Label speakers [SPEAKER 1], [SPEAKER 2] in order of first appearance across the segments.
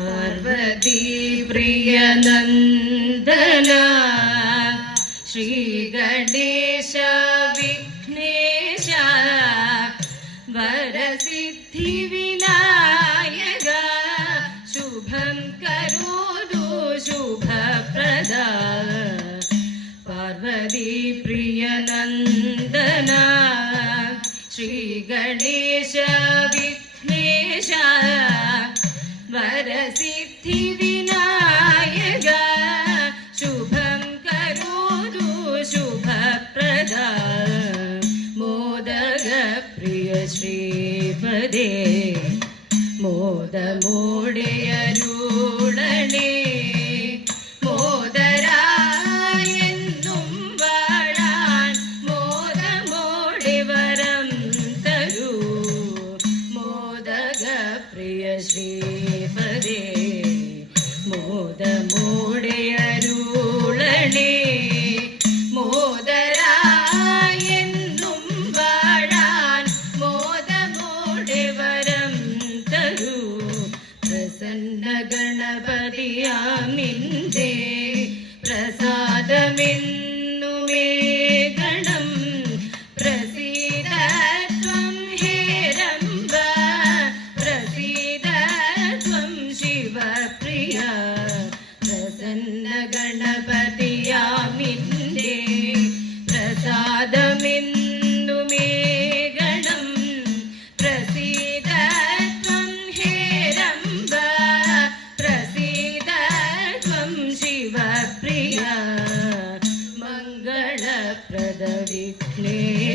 [SPEAKER 1] पार्वतीप्रियनन्दना श्रीगणेशविघ्नेश भरतिथिविनायगा शुभं करोतु शुभप्रदा श्रीगणेश विघ्नेश വരസിദ്ധി വിനായക ശുഭം കരോതു ശുഭപ്രദ മോദക പ്രിയ ശ്രീപദേ മോദമോടെയരുളണേ മോദരായെന്നും വാഴാൻ മോദമോടെ വരം തരൂ മോദക പ്രിയ ശ്രീ പ്രസാദമെന്നുമേ ഗണം പ്രസീദ ത്വം ഹേരംബ പ്രസീദ ത്വം ശിവപ്രിയ പ്രസന്ന ഗണപതി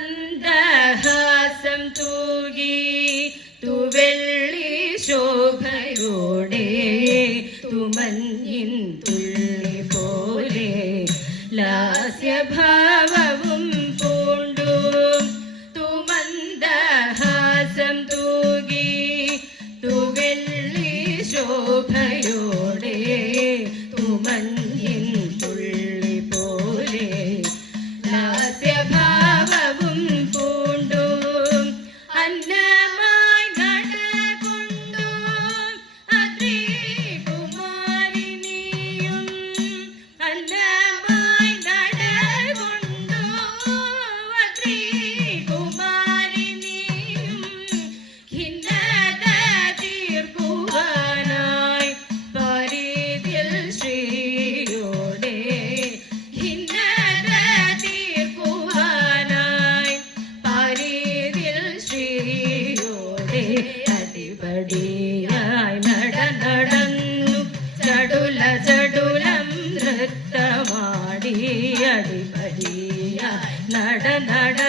[SPEAKER 2] മന്ദഹാസം തൂകി തുവെള്ളി ശോഭയോടെ തുമഞ്ഞിൻ തുള്ളി പോലെ ലാസ്യഭാവം நட நட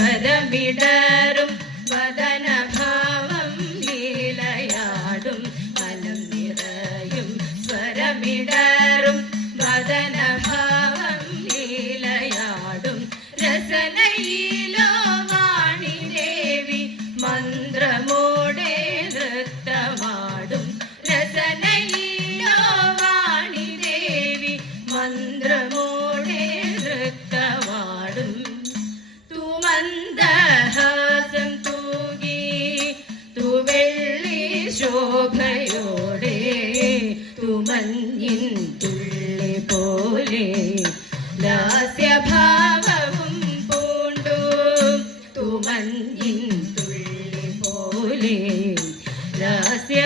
[SPEAKER 2] ஸ்வரமிட ശോഭയോടെ തുമഞ്ഞിൻ തുള്ളി പോലെ ദാസ്യഭാവവും പൂണ്ടു തുമഞ്ഞിൻ തുള്ളി പോലെ ദാസ്യ